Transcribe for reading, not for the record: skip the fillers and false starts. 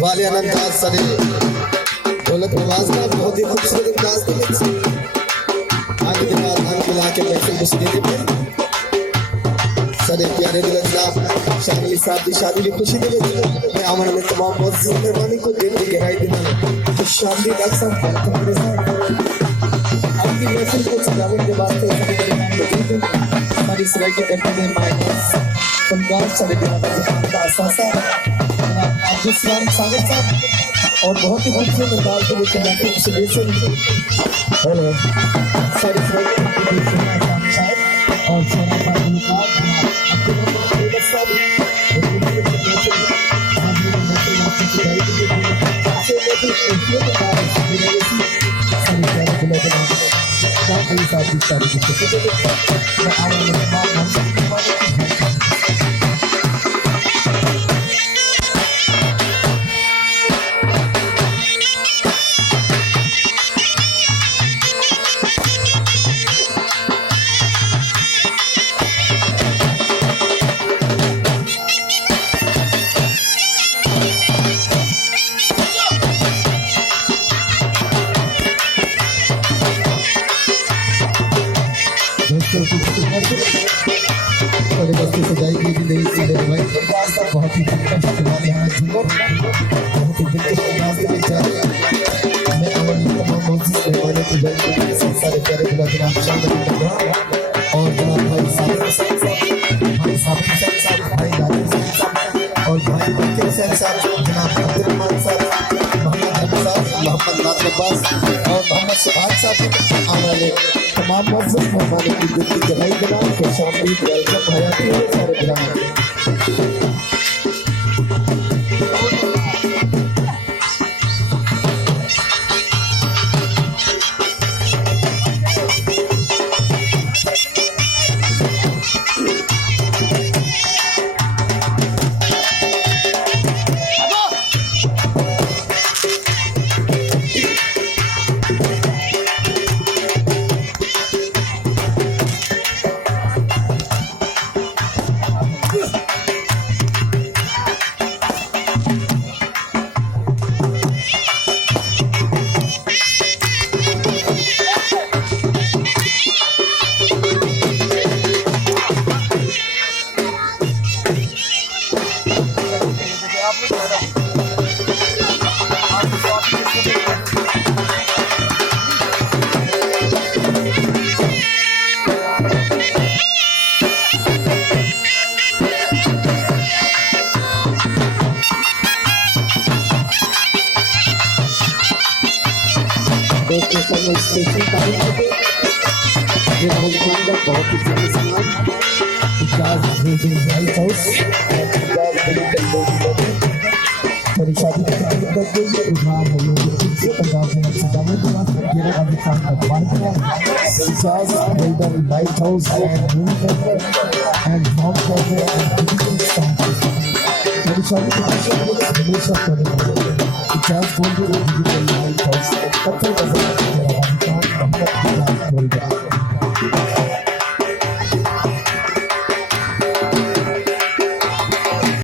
वाले अंदाज सरे ढोलक आवाज का बहुत ही खूबसूरत अंदाज दे विच आगे दे बाद हम मिला के महफिल मुस्दी दे सरे प्यारे दिल जनाब शामिल साहब की शादी की खुशी दे विच मैं आमन में तमाम मोअज़्ज़िज़ मेहमानी को दिल की गहराई देना तो शादी डॉक्टर साहब मेरे साथ आपकी महफिल को सजावट के बाद हमारी सराय के करते हैं माइनस फनकार सारे जनाब का असासा अब्दुल सागर साहब और बहुत ही खूबसूरत अंदाज में महफिल सजेशन हेलो सारी सराय और सोना सजाई की भी नहीं सी भाई बहुत ही दिलचस्प यहाँ बहुत ही दिलचस्प अंदाज में जा रहे हैं मैं तमाम मोअज़्ज़िज़ मेहमानों को सारे प्यारे बुला जनाब शामिल करना और जनाब भाई साबिर हुसैन साहब भाई राजेश साहब और भाई बकर हुसैन साहब जनाब अब्दुर्रहमान साहब मोहम्मद अब्बास साहब मोहम्मद नादिर अब्बास और मोहम्मद सुभाष साहब आने तमाम मोअज़्ज़िज़ मेहमानों की दिल की गहराई जनाब खुशामदीद वेलकम हयाती है सारे जनाब Lighthouse and Moon Temple and Bomb Temple and Digital Sound System. Very sorry to mention this, Ganesha Temple. It has gone to the Digital Lighthouse.